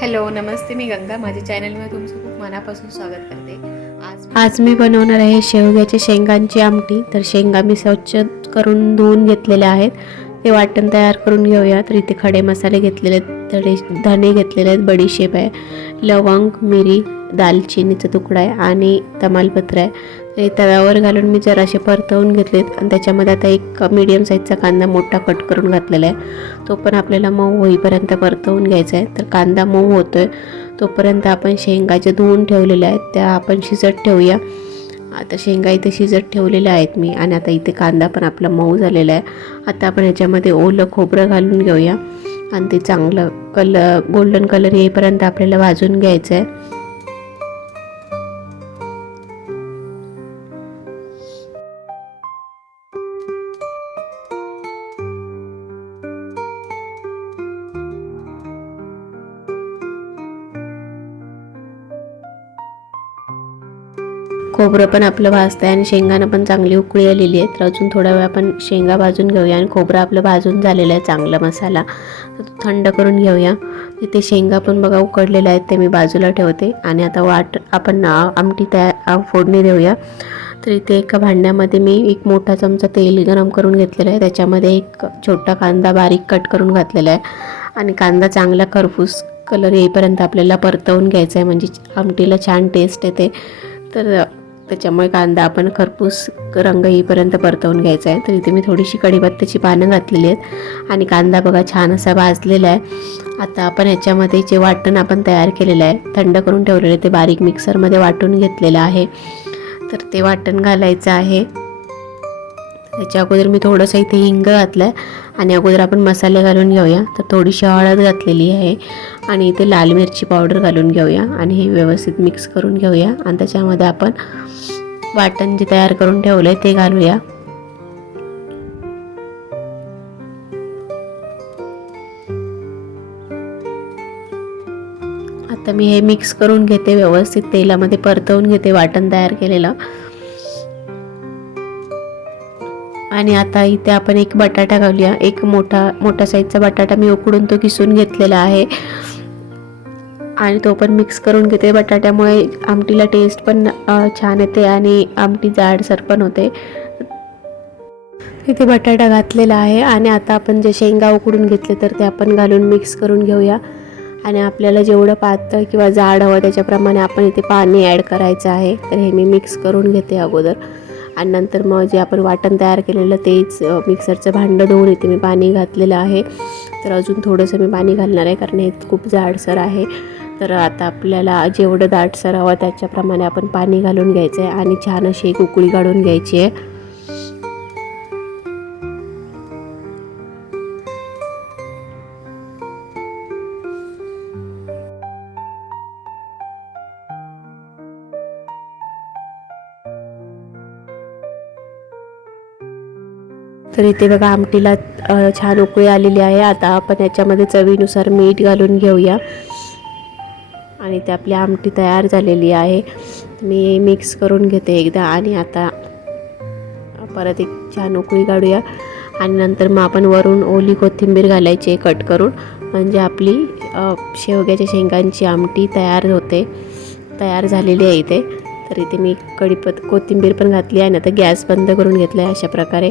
Hello नमस्ते मी गंगा. माझ्या चॅनलमध्ये तुमचं खूप मनापासून स्वागत करते. आज आज मी बनवणार आहे शेवग्याच्या शेंगांची आमटी. तर शेंगा मी स्वच्छ करून धुवून घेतलेल्या आहेत. ते वाटण तयार करून घेऊया तर इथे खडे मसाले घेतलेले आहेत तडे धणे घेतलेले आहेत बडीशेप आहे लवंग मिरी दालचिनीचा तुकडा आहे आणि तमालपत्र आहे. तर हे तव्यावर घालून मी जरासे परतवून घेतलेत आणि त्याच्यामध्ये आता एक मीडियम साईजचा कांदा मोठा कट करून घातलेला आहे. तो पण आपल्याला मऊ होईपर्यंत परतवून घ्यायचा आहे. तर कांदा मऊ होतोय तोपर्यंत आपण शेंगाच्या धुवून ठेवलेल्या आहेत त्या आपण शिजत ठेवूया. आता शेंगा इथे शिजत ठेवलेल्या आहेत मी. आणि आता इथे कांदा पण आपला मऊ झालेला आहे. आता आपण ह्याच्यामध्ये ओलं खोबरं घालून घेऊया. आणि ते चांगलं कलर गोल्डन कलर येईपर्यंत आपल्याला भाजून घ्यायचं आहे खोबरं पण आपलं भाजतं आहे आणि शेंगानं पण चांगली उकळी आलेली आहे तर अजून थोडा वेळ आपण शेंगा भाजून घेऊया आणि खोबरं आपलं भाजून झालेलं आहे चांगला मसाला. तर तो थंड करून घेऊया. इथे शेंगा पण बघा उकडलेल्या आहेत ते मी बाजूला ठेवते. आणि आता वाट आपण आमटी तयार फोडणी देऊया. तर इथे एका भांड्यामध्ये मी एक मोठा चमचा तेल गरम करून घेतलेला आहे. त्याच्यामध्ये एक छोटा कांदा बारीक कट करून घातलेला आहे. आणि कांदा चांगला खरपूस कलर येईपर्यंत आपल्याला परतवून घ्यायचा आहे म्हणजे आमटीला छान टेस्ट येते. तर त्याच्यामुळे कांदा आपण खरपूस रंग येईपर्यंत परतवून घ्यायचा आहे. तर इथे मी थोडीशी कढीपत्त्याची पानं घातलेली आहेत. आणि कांदा बघा छान असा भाजलेला आहे. आता आपण याच्यामध्ये जे वाटण आपण तयार केलेलं आहे थंड करून ठेवलेलं आहे ते बारीक मिक्सरमध्ये वाटून घेतलेलं आहे. तर ते वाटण घालायचं आहे. त्याच्या अगोदर मी थोडंसं इथे हिंग घातलं आहे आणि अगोदर आपण मसाले घालून घेऊया. तर थोडीशी हळद घातलेली आहे आणि इथे लाल मिरची पावडर घालून घेऊया आणि हे व्यवस्थित मिक्स करून घेऊया. आणि त्याच्यामध्ये आपण वाटण जे तयार करून ठेवलं आहे ते घालूया. आता मी हे मिक्स करून घेते व्यवस्थित. तेलामध्ये परतवून घेते वाटण तयार केलेलं. आणि आता इथे आपण एक बटाटा घालूया एक मोठा मोठा साईजचा बटाटा मी उकडून तो किसून घेतलेला आहे. आणि तो पण मिक्स करून घेते. बटाट्यामुळे आमटीला टेस्ट पण छान येते आणि आमटी जाडसर पण होते. इथे बटाटा घातलेला आहे आणि आता आपण जे शेंगा उकडून घेतले तर ते आपण घालून मिक्स करून घेऊया. आणि आपल्याला जेवढं पातळ किंवा जाड हवं त्याच्याप्रमाणे आपण इथे पाणी ॲड करायचं आहे. तर हे मी मिक्स करून घेते अगोदर. आणि नंतर मग जे आपण वाटण तयार केलेलं तेच मिक्सरचं भांडं धुवून इथे मी पाणी घातलेलं आहे. तर अजून थोडंसं मी पाणी घालणार आहे कारण हे खूप जाडसर आहे. तर आता आपल्याला जेवढं दाटसर हवं त्याच्याप्रमाणे आपण पाणी घालून घ्यायचं आहे आणि छान अशी एक उकळी काढून घ्यायची आहे. तर इथे बघा आमटीला छान उकळी आलेली आहे. आता आपण याच्यामध्ये चवीनुसार मीठ घालून घेऊया. आणि ते आपली आमटी तयार झालेली आहे. मी मिक्स करून घेते एकदा आणि आता परत एक छान उकळी काढूया. आणि नंतर मग आपण वरून ओली कोथिंबीर घालायची कट करून. म्हणजे आपली शेवग्याच्या शेंगांची आमटी तयार होते. तयार झालेली आहे इथे. तर इथे मी कढीपत कोथिंबीर पण घातली आहे आणि आता गॅस बंद करून घेतला आहे अशा प्रकारे.